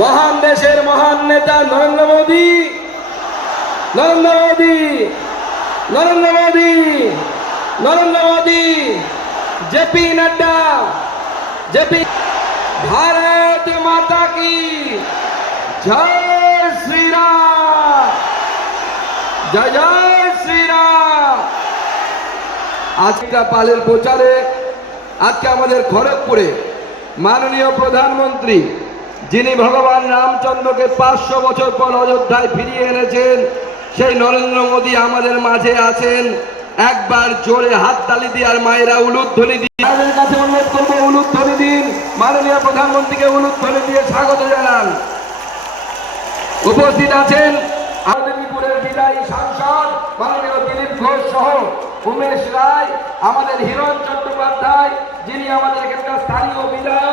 মহান দেশের মহান নেতা নরেন্দ্র মোদী, নরেন্দ্র মোদী, নরেন্দ্র মোদী, নরেন্দ্র মোদী, জেপি नड्डा, জেপি। भारत माता की जय श्री राम, जय जय श्री राम। আজকে পালের প্রচারে আজকে আমাদের খড়গপুরে মাননীয় প্রধানমন্ত্রী, যিনি ভগবান রামচন্দ্রকে 500 বছর পর অযোধ্যায় ফিরিয়ে এনেছেন, সেই নরেন্দ্র মোদী আমাদের মাঝে আছেন। একবার জোরে হাততালি দিয়ে আর মায়েরা উলুধ্বনি দিয়ে আমাদের কাছে অনুরোধ করবো, উলুধ্বনি দিন, মাননীয় প্রধানমন্ত্রীকে উলুধ্বনি দিয়ে স্বাগত জানান। উপস্থিত আছেন মেদিনীপুরের বিদায়ী সাংসদ মাননীয় দিলীপ ঘোষ সহ উমেশ রায়, আমাদের হিরণ চট্টোপাধ্যায়, যিনি আমাদের এখানকার স্থানীয় বিধায়ক।